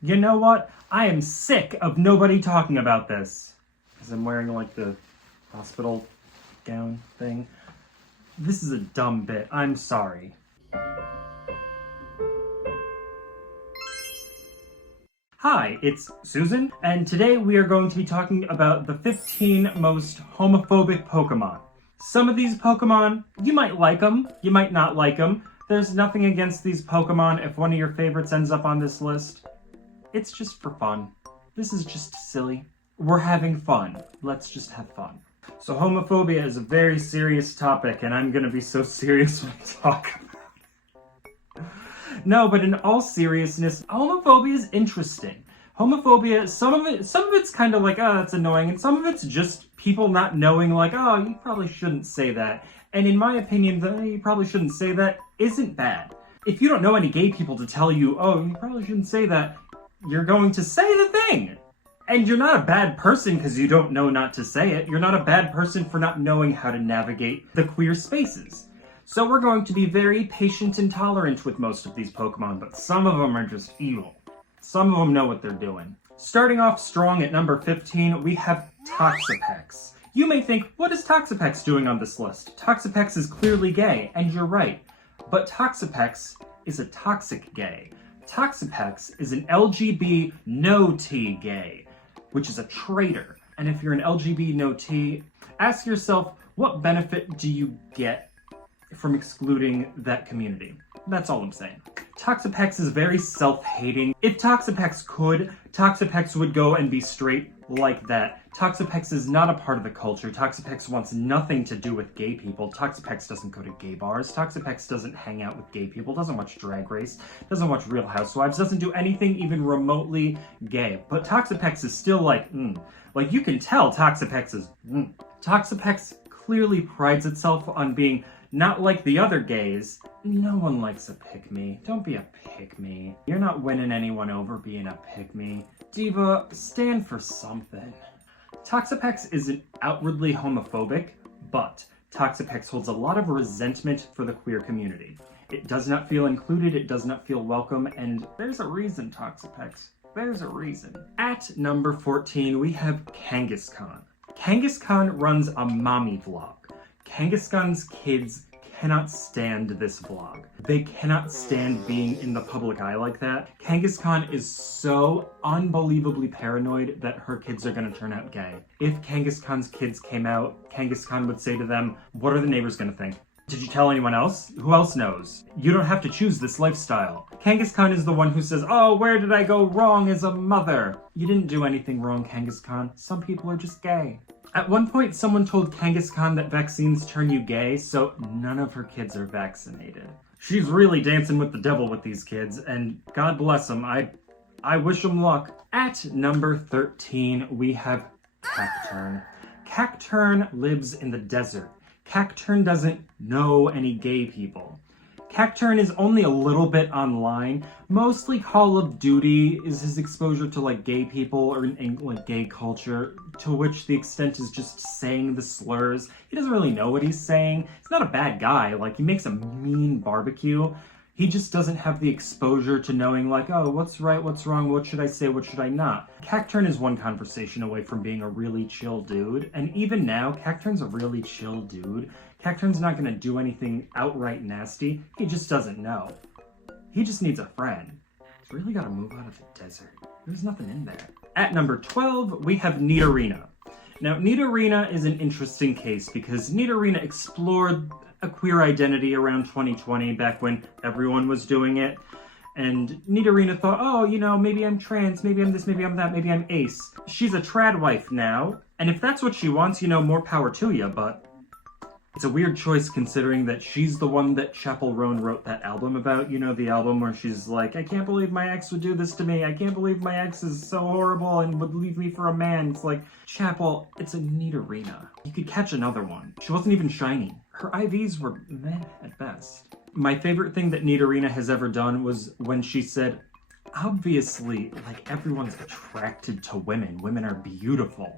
You know what? I am sick of nobody talking about this. Because I'm wearing like the hospital gown thing. This is a dumb bit. I'm sorry. Hi, it's Susan, and today we are going to be talking about the 15 most homophobic Pokemon. Some of these Pokemon, you might like them, you might not like them. There's nothing against these Pokemon if one of your favorites ends up on this list. It's just for fun. This is just silly. We're having fun. Let's just have fun. So homophobia is a very serious topic, and I'm gonna be so serious when I talk about it. No, but in all seriousness, homophobia is interesting. Homophobia, some of it's kind of like, oh, that's annoying, and some of it's just people not knowing, like, oh, you probably shouldn't say that. And in my opinion, you probably shouldn't say that isn't bad. If you don't know any gay people to tell you, oh, you probably shouldn't say that, you're going to say the thing. And you're not a bad person because you don't know not to say it. You're not a bad person for not knowing how to navigate the queer spaces. So we're going to be very patient and tolerant with most of these Pokemon, but some of them are just evil. Some of them know what they're doing. Starting off strong at number 15, we have Toxipex. You may think, what is Toxipex doing on this list? Toxipex is clearly gay, and you're right. But Toxipex is a toxic gay. Toxipex is an LGB no-T gay, which is a traitor. And if you're an LGB no-T, ask yourself, what benefit do you get from excluding that community? That's all I'm saying. Toxipex is very self-hating. If Toxipex could, Toxipex would go and be straight like that. Toxipex is not a part of the culture. Toxipex wants nothing to do with gay people. Toxipex doesn't go to gay bars. Toxipex doesn't hang out with gay people, doesn't watch Drag Race, doesn't watch Real Housewives, doesn't do anything even remotely gay. But Toxipex is still like, Like, you can tell Toxipex is, Toxipex clearly prides itself on being not like the other gays. No one likes a pick-me. Don't be a pick-me. You're not winning anyone over being a pick-me. Diva, stand for something. Toxipex isn't outwardly homophobic, but Toxipex holds a lot of resentment for the queer community. It does not feel included, it does not feel welcome, and there's a reason, Toxipex. There's a reason. At number 14, we have Kangaskhan. Kangaskhan runs a mommy vlog. Kangaskhan's kids cannot stand this vlog. They cannot stand being in the public eye like that. Kangaskhan is so unbelievably paranoid that her kids are gonna turn out gay. If Kangaskhan's kids came out, Kangaskhan would say to them, what are the neighbors gonna think? Did you tell anyone else? Who else knows? You don't have to choose this lifestyle. Kangaskhan is the one who says, oh, where did I go wrong as a mother? You didn't do anything wrong, Kangaskhan. Some people are just gay. At one point, someone told Kangaskhan that vaccines turn you gay, so none of her kids are vaccinated. She's really dancing with the devil with these kids, and God bless them. I wish them luck. At number 13, we have Cacturne. Cacturne lives in the desert. Cacturne doesn't know any gay people. Cacturne is only a little bit online. Mostly Call of Duty is his exposure to like gay people or like gay culture, to which the extent is just saying the slurs. He doesn't really know what he's saying. He's not a bad guy. Like, he makes a mean barbecue. He just doesn't have the exposure to knowing like, oh, what's right, what's wrong, what should I say, what should I not? Cacturne is one conversation away from being a really chill dude. And even now, Cacturne's a really chill dude. Cacturne's not gonna do anything outright nasty. He just doesn't know. He just needs a friend. He's really gotta move out of the desert. There's nothing in there. At number 12, we have Nidorina. Now, Nidorina is an interesting case because Nidorina explored a queer identity around 2020, back when everyone was doing it. And Nidorina thought, oh, you know, maybe I'm trans, maybe I'm this, maybe I'm that, maybe I'm ace. She's a trad wife now, and if that's what she wants, you know, more power to you, but it's a weird choice considering that she's the one that Chapel Roan wrote that album about, you know, the album where she's like, I can't believe my ex would do this to me, I can't believe my ex is so horrible and would leave me for a man. It's like, Chapel, it's a Nidorina. You could catch another one. She wasn't even shiny. Her IVs were meh at best. My favorite thing that Nidorina has ever done was when she said, obviously, like, everyone's attracted to women. Women are beautiful.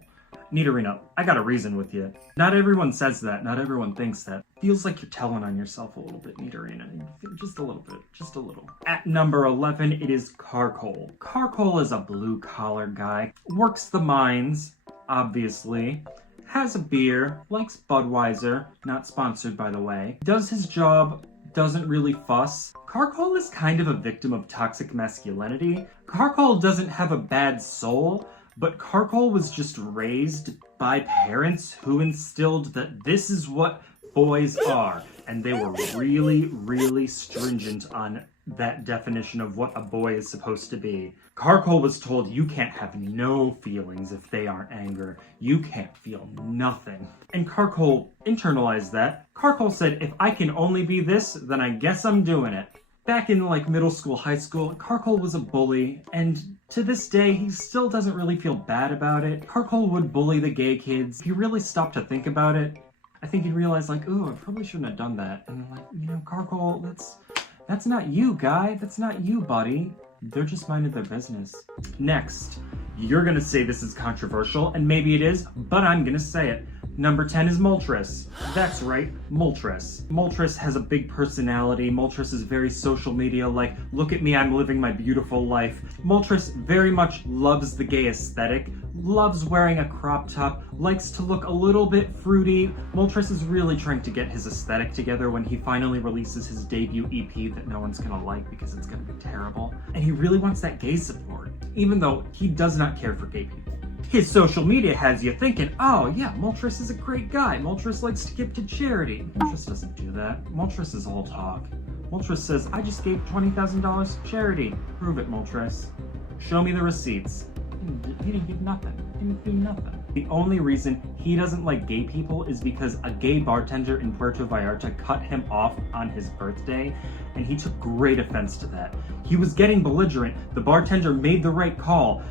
Nidorina, I got a reason with you. Not everyone says that, not everyone thinks that. Feels like you're telling on yourself a little bit, Nidorina. Just a little bit, just a little. At number 11, it is Carcole. Carcole is a blue-collar guy, works the mines, obviously, has a beer, likes Budweiser, not sponsored by the way, does his job, doesn't really fuss. Carcole is kind of a victim of toxic masculinity. Carcole doesn't have a bad soul, but Carcole was just raised by parents who instilled that this is what boys are, and they were really, really stringent on that definition of what a boy is supposed to be. Carcole was told you can't have no feelings if they aren't anger. You can't feel nothing. And Carcole internalized that. Carcole said, if I can only be this, then I guess I'm doing it. Back in like middle school, high school, Carcole was a bully, and to this day, he still doesn't really feel bad about it. Carcole would bully the gay kids. He really stopped to think about it. I think he realized like, ooh, I probably shouldn't have done that. And like, you know, Carcole, that's not you, guy. That's not you, buddy. They're just minding their business. Next, you're gonna say this is controversial, and maybe it is, but I'm gonna say it. Number 10 is Moltres. That's right, Moltres. Moltres has a big personality. Moltres is very social media, like, look at me, I'm living my beautiful life. Moltres very much loves the gay aesthetic, loves wearing a crop top, likes to look a little bit fruity. Moltres is really trying to get his aesthetic together when he finally releases his debut EP that no one's gonna like because it's gonna be terrible. And he really wants that gay support, even though he does not care for gay people. His social media has you thinking, oh yeah, Moltres is a great guy. Moltres likes to give to charity. Moltres doesn't do that. Moltres is all talk. Moltres says, I just gave $20,000 to charity. Prove it, Moltres. Show me the receipts. He didn't give nothing. He didn't do nothing. The only reason he doesn't like gay people is because a gay bartender in Puerto Vallarta cut him off on his birthday, and he took great offense to that. He was getting belligerent. The bartender made the right call.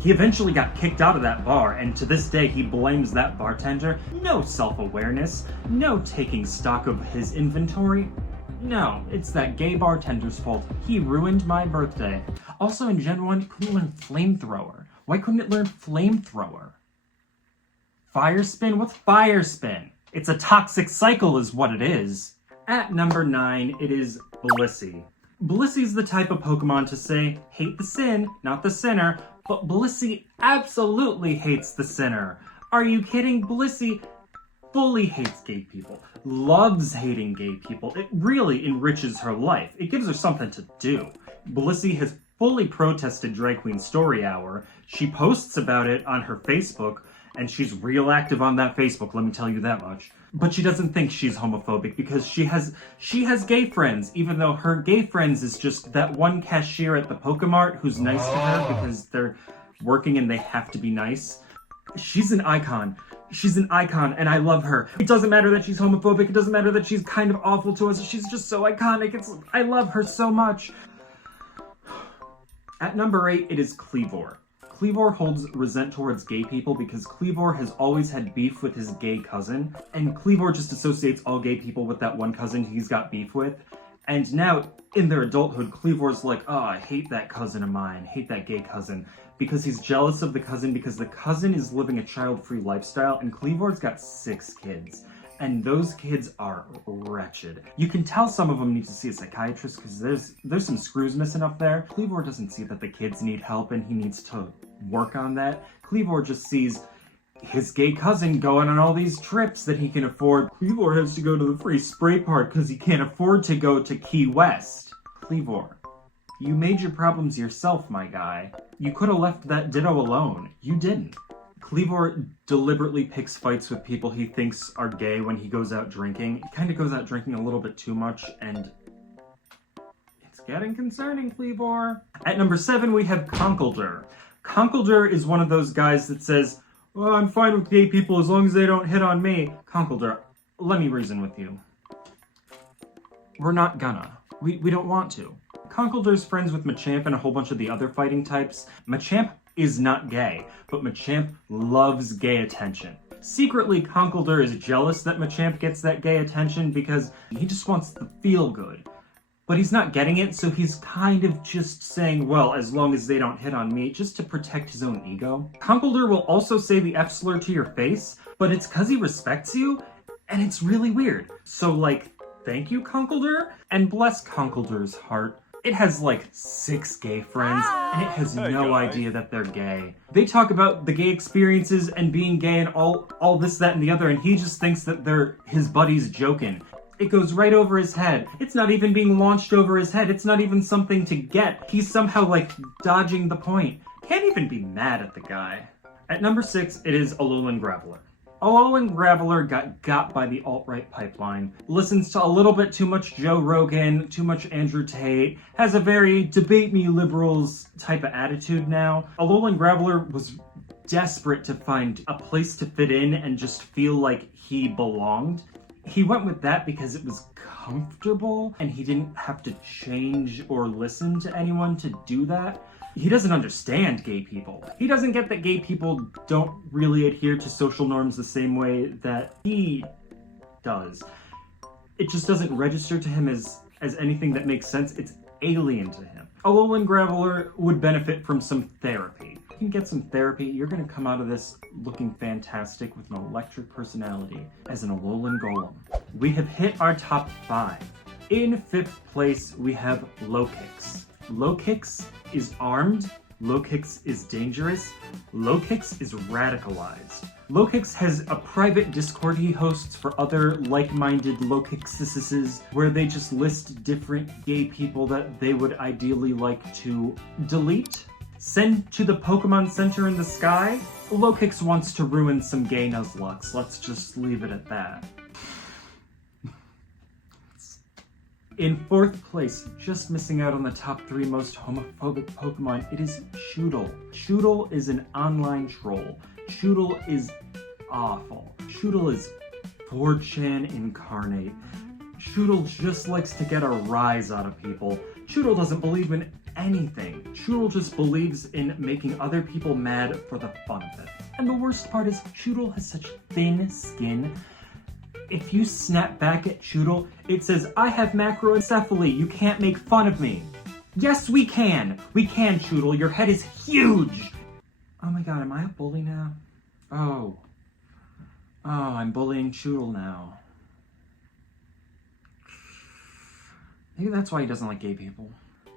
He eventually got kicked out of that bar, and to this day he blames that bartender. No self-awareness, no taking stock of his inventory. No, it's that gay bartender's fault. He ruined my birthday. Also in Gen 1, couldn't learn Flamethrower. Why couldn't it learn Flamethrower? Fire Spin? What's Fire Spin? It's a toxic cycle is what it is. At number 9, it is Blissey. Blissey's the type of Pokemon to say, hate the sin, not the sinner, but Blissey absolutely hates the sinner. Are you kidding? Blissey fully hates gay people, loves hating gay people. It really enriches her life. It gives her something to do. Blissey has fully protested Drag Queen Story Hour. She posts about it on her Facebook, and she's real active on that Facebook, let me tell you that much. But she doesn't think she's homophobic because she has gay friends, even though her gay friends is just that one cashier at the Pokemart who's nice to her because they're working and they have to be nice. She's an icon. She's an icon, and I love her. It doesn't matter that she's homophobic. It doesn't matter that she's kind of awful to us. She's just so iconic. I love her so much. At number 8, it is Clefable. Clefable holds resent towards gay people because Clefable has always had beef with his gay cousin, and Clefable just associates all gay people with that one cousin he's got beef with. And now, in their adulthood, Clevebor's like, oh, I hate that cousin of mine, hate that gay cousin, because he's jealous of the cousin because the cousin is living a child-free lifestyle, and Clevebor's got 6 kids. And those kids are wretched. You can tell some of them need to see a psychiatrist because there's some screws missing up there. Clefable doesn't see that the kids need help and he needs to work on that. Clefable just sees his gay cousin going on all these trips that he can afford. Clefable has to go to the free spray park because he can't afford to go to Key West. Clefable, you made your problems yourself, my guy. You could have left that Ditto alone. You didn't. Clefable deliberately picks fights with people he thinks are gay when he goes out drinking. He kind of goes out drinking a little bit too much, and it's getting concerning, Clefable. At number 7, we have Conkeldurr. Conkeldurr is one of those guys that says, well, I'm fine with gay people as long as they don't hit on me. Conkeldurr, let me reason with you. We're not gonna. We don't want to. Conkeldurr's friends with Machamp and a whole bunch of the other fighting types. Machamp is not gay, but Machamp loves gay attention. Secretly, Conkeldurr is jealous that Machamp gets that gay attention because he just wants to feel good. but he's not getting it, so he's kind of just saying, well, as long as they don't hit on me, just to protect his own ego. Conkeldurr will also say the F slur to your face, but it's because he respects you, and it's really weird. So, like, thank you, Conkeldurr, and bless Conkeldurr's heart. It has like 6 gay friends, and it has no idea that they're gay. They talk about the gay experiences and being gay and all this, that, and the other, and he just thinks that they're his buddies joking. It goes right over his head. It's not even being launched over his head. It's not even something to get. He's somehow like dodging the point. Can't even be mad at the guy. At number 6, it is Alolan Graveler. Alolan Graveler got by the alt-right pipeline, listens to a little bit too much Joe Rogan, too much Andrew Tate, has a very debate me liberals type of attitude now. Alolan Graveler was desperate to find a place to fit in and just feel like he belonged. He went with that because it was comfortable and he didn't have to change or listen to anyone to do that. He doesn't understand gay people. He doesn't get that gay people don't really adhere to social norms the same way that he does. It just doesn't register to him as anything that makes sense. It's alien to him. Alolan Graveler would benefit from some therapy. You can get some therapy. You're going to come out of this looking fantastic with an electric personality as an Alolan Golem. We have hit our top 5. In 5th place, we have Lokix. Lokix is armed, Lokix is dangerous, Lokix is radicalized. Lokix has a private Discord he hosts for other like-minded Lokixes where they just list different gay people that they would ideally like to delete. Send to the Pokemon Center in the sky. Lokix wants to ruin some gay Nuzlocke. Let's just leave it at that. In 4th place, just missing out on the top 3 most homophobic Pokemon, it is Shoodle. Shoodle is an online troll. Shoodle is awful. Shoodle is 4chan incarnate. Shoodle just likes to get a rise out of people. Shoodle doesn't believe in anything. Shoodle just believes in making other people mad for the fun of it. And the worst part is, Shoodle has such thin skin. If you snap back at Shoodle, it says, I have macroencephaly, you can't make fun of me. Yes, we can. We can, Shoodle. Your head is huge. Oh my god, am I a bully now? Oh, I'm bullying Shoodle now. Maybe that's why he doesn't like gay people.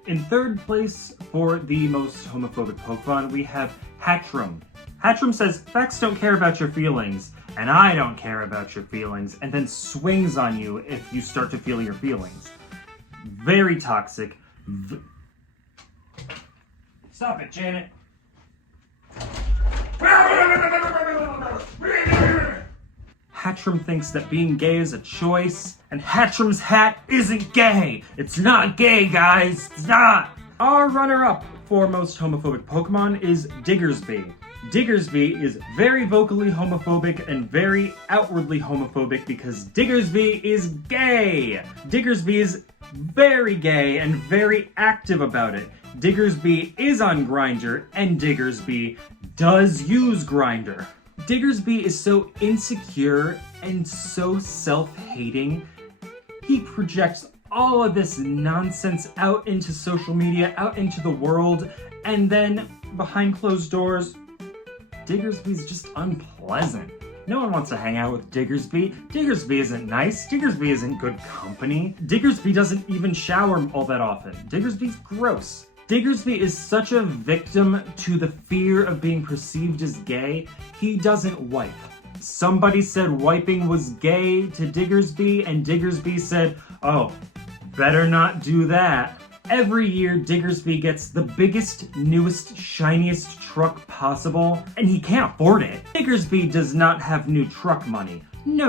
In 3rd place for the most homophobic Pokemon, we have Hatchram. Hatchram says, facts don't care about your feelings, and I don't care about your feelings, and then swings on you if you start to feel your feelings. Very toxic. Stop it, Janet. Hatchram thinks that being gay is a choice, and Hatchram's hat isn't gay! It's not gay, guys! It's not! Our runner-up for most homophobic Pokemon is Diggersby. Diggersby is very vocally homophobic and very outwardly homophobic because Diggersby is gay! Diggersby is very gay and very active about it. Diggersby is on Grindr, and Diggersby does use Grindr. Diggersby is so insecure and so self-hating. He projects all of this nonsense out into social media, out into the world, and then behind closed doors, Diggersby's just unpleasant. No one wants to hang out with Diggersby. Diggersby isn't nice. Diggersby isn't good company. Diggersby doesn't even shower all that often. Diggersby's gross. Diggersby is such a victim to the fear of being perceived as gay, he doesn't wipe. Somebody said wiping was gay to Diggersby, and Diggersby said, oh, better not do that. Every year, Diggersby gets the biggest, newest, shiniest truck possible, and he can't afford it. Diggersby does not have new truck money. No.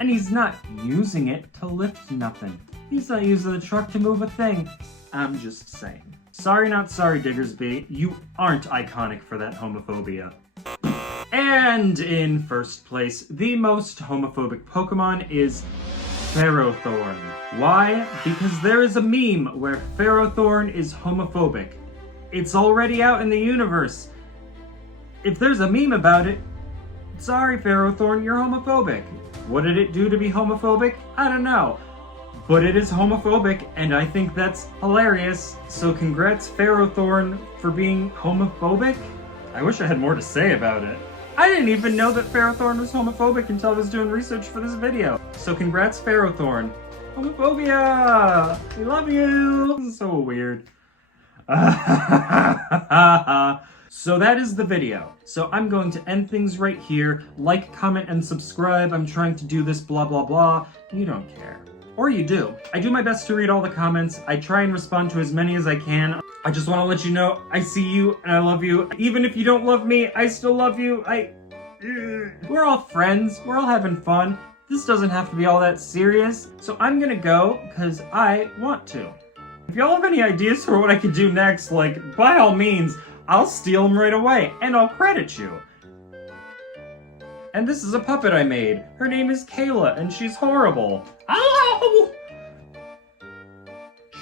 And he's not using it to lift nothing. He's not using the truck to move a thing. I'm just saying. Sorry not sorry, Diggersby. You aren't iconic for that homophobia. And in 1st place, the most homophobic Pokemon is Ferrothorn. Why? Because there is a meme where Ferrothorn is homophobic. It's already out in the universe. If there's a meme about it, sorry Ferrothorn, you're homophobic. What did it do to be homophobic? I don't know. but it is homophobic, and I think that's hilarious. So congrats, Ferrothorn, for being homophobic. I wish I had more to say about it. I didn't even know that Ferrothorn was homophobic until I was doing research for this video. So congrats, Ferrothorn. Homophobia! We love you! This is so weird. So that is the video. So I'm going to end things right here. Like, comment, and subscribe. I'm trying to do this blah blah blah. You don't care. Or you do. I do my best to read all the comments. I try and respond to as many as I can. I just want to let you know I see you and I love you. Even if you don't love me, I still love you. We're all friends. We're all having fun. This doesn't have to be all that serious. So I'm gonna go because I want to. If y'all have any ideas for what I could do next, like, by all means, I'll steal them right away and I'll credit you. And this is a puppet I made. Her name is Kayla and she's horrible. Ow!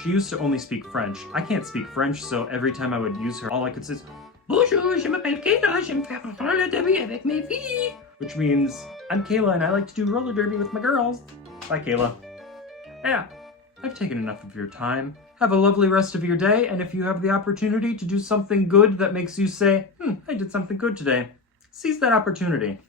She used to only speak French. I can't speak French, so every time I would use her, all I could say is, Bonjour, je m'appelle Kayla, j'aime faire roller derby avec mes filles. Which means, I'm Kayla and I like to do roller derby with my girls. Bye, Kayla. Yeah, I've taken enough of your time. Have a lovely rest of your day, and if you have the opportunity to do something good that makes you say, I did something good today, seize that opportunity.